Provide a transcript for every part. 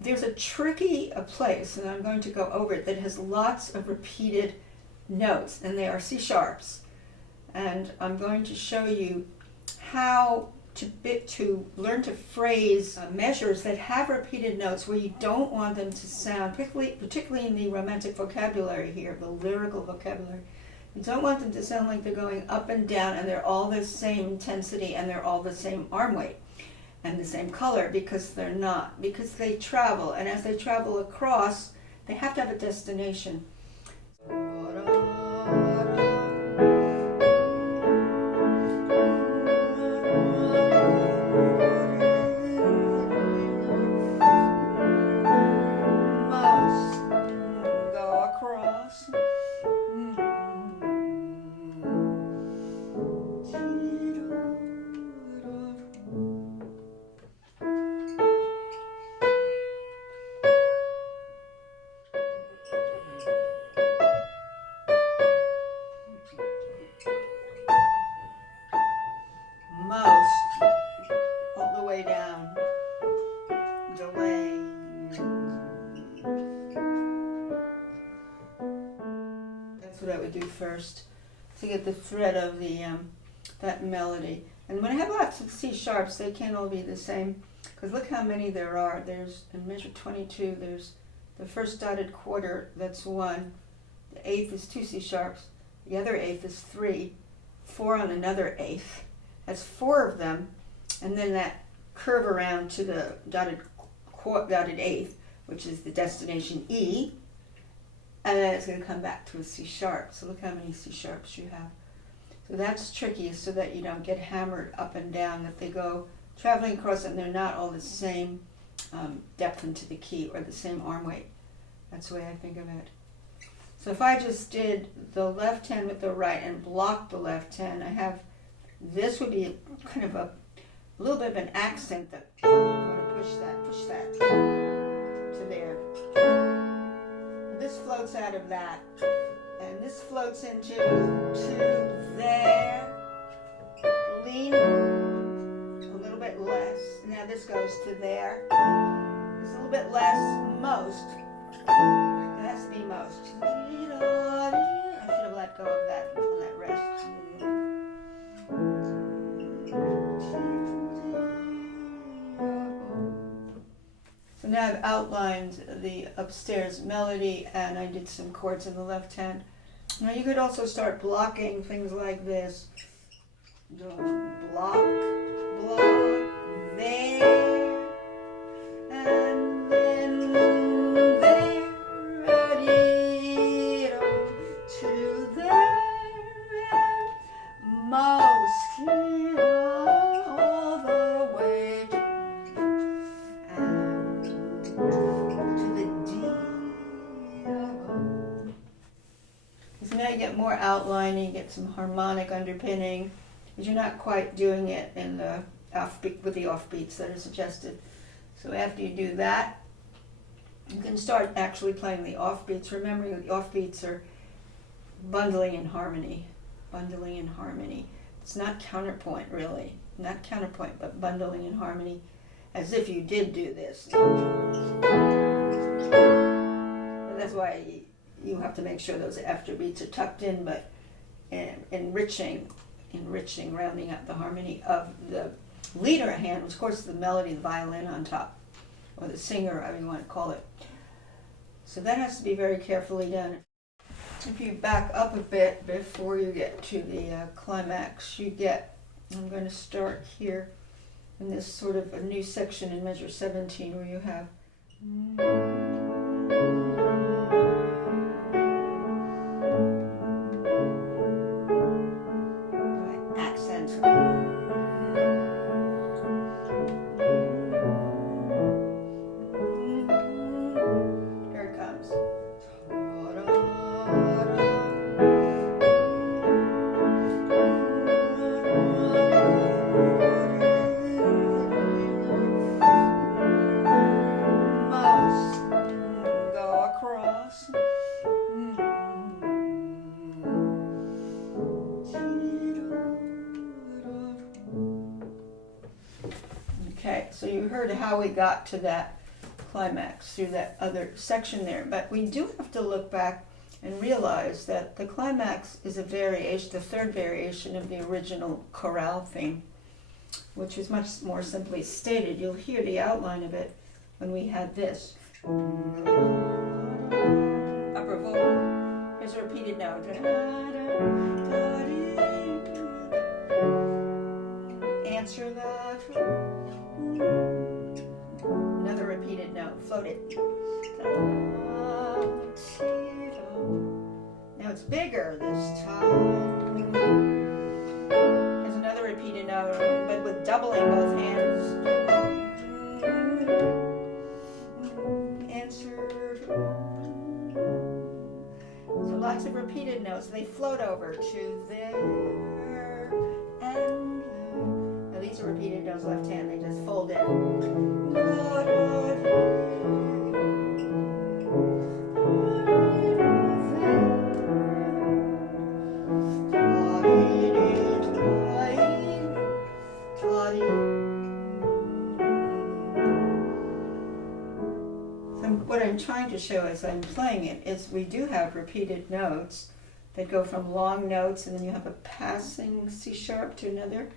there's a tricky place, and I'm going to go over it, that has lots of repeated notes, and they are C sharps. And I'm going to show you how to learn to phrase measures that have repeated notes where you don't want them to sound, particularly in the romantic vocabulary here, the lyrical vocabulary. You don't want them to sound like they're going up and down and they're all the same intensity and they're all the same arm weight and the same color, because they're not. Because they travel, and as they travel across, they have to have a destination. All the way down, delay. That's what I would do first to get the thread of the that melody. And when I have lots of C sharps, they can't all be the same, because look how many there are. There's in measure 22. There's the first dotted quarter. That's 1. The eighth is 2 C sharps. The other eighth is 3. 4 on another eighth. That's 4 of them, and then that curve around to the dotted eighth, which is the destination E, and then it's going to come back to a C sharp. So look how many C sharps you have. So that's tricky, so that you don't get hammered up and down, that they go traveling across and they're not all the same depth into the key or the same arm weight. That's the way I think of it. So if I just did the left hand with the right and blocked the left hand, I have, this would be kind of a little bit of an accent that I want to push that to there. And this floats out of that, and this floats into to there. Lean a little bit less. Now this goes to there. It's a little bit less, most. It has to be most. I should have let go of that on that rest. So now I've outlined the upstairs melody, and I did some chords in the left hand. Now you could also start blocking things like this. Block, there, and then there, to there, mostly all the way and to the D. So now you get more outlining, you get some harmonic underpinning, but you're not quite doing it in the offbeat with the offbeats that are suggested. So after you do that, you can start actually playing the offbeats. Remembering the offbeats are bundling in harmony. Bundling in harmony. It's not counterpoint, really. Not counterpoint, but bundling in harmony, as if you did do this. And that's why you have to make sure those afterbeats are tucked in, but enriching, rounding out the harmony of the leader hand, which of course is the melody, the violin on top, or the singer, however you want to call it. So that has to be very carefully done. If you back up a bit before you get to the climax, you get, I'm going to start here in this sort of a new section in measure 17 where you have accent. Here it comes. Okay, so you heard how we got to that climax through that other section there. But we do have to look back and realize that the climax is a variation, the third variation of the original chorale theme, which is much more simply stated. You'll hear the outline of it when we had this. Upper vowel. Here's a repeated note. Answer that. Another repeated note. Float it. Now it's bigger this time. There's another repeated note, but with doubling both hands. Answer. So lots of repeated notes. They float over to there and there. Now these are repeated notes left hand. They just fold in. What I'm trying to show as I'm playing it is we do have repeated notes that go from long notes, and then you have a passing C sharp to another.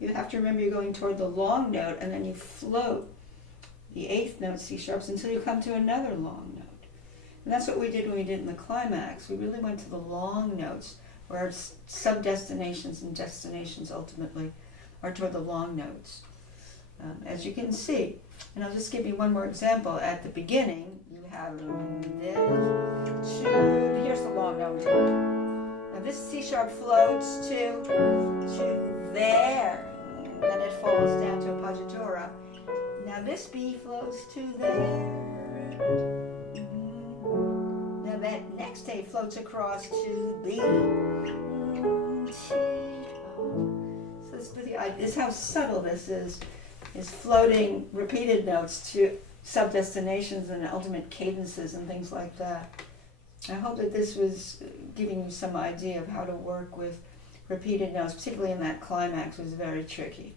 You have to remember you're going toward the long note, and then you float the eighth note C sharps until you come to another long note. And that's what we did when we did in the climax. We really went to the long notes, where our sub-destinations and destinations ultimately are toward the long notes. As you can see, and I'll just give you one more example. At the beginning, you have this, two, here's the long note. Now this C sharp floats to there, and then it falls down to appoggiatura. Now this B floats to there. Now that next A floats across to B. So this is how subtle this is floating repeated notes to sub-destinations and ultimate cadences and things like that. I hope that this was giving you some idea of how to work with repeated notes, particularly in that climax. It was very tricky.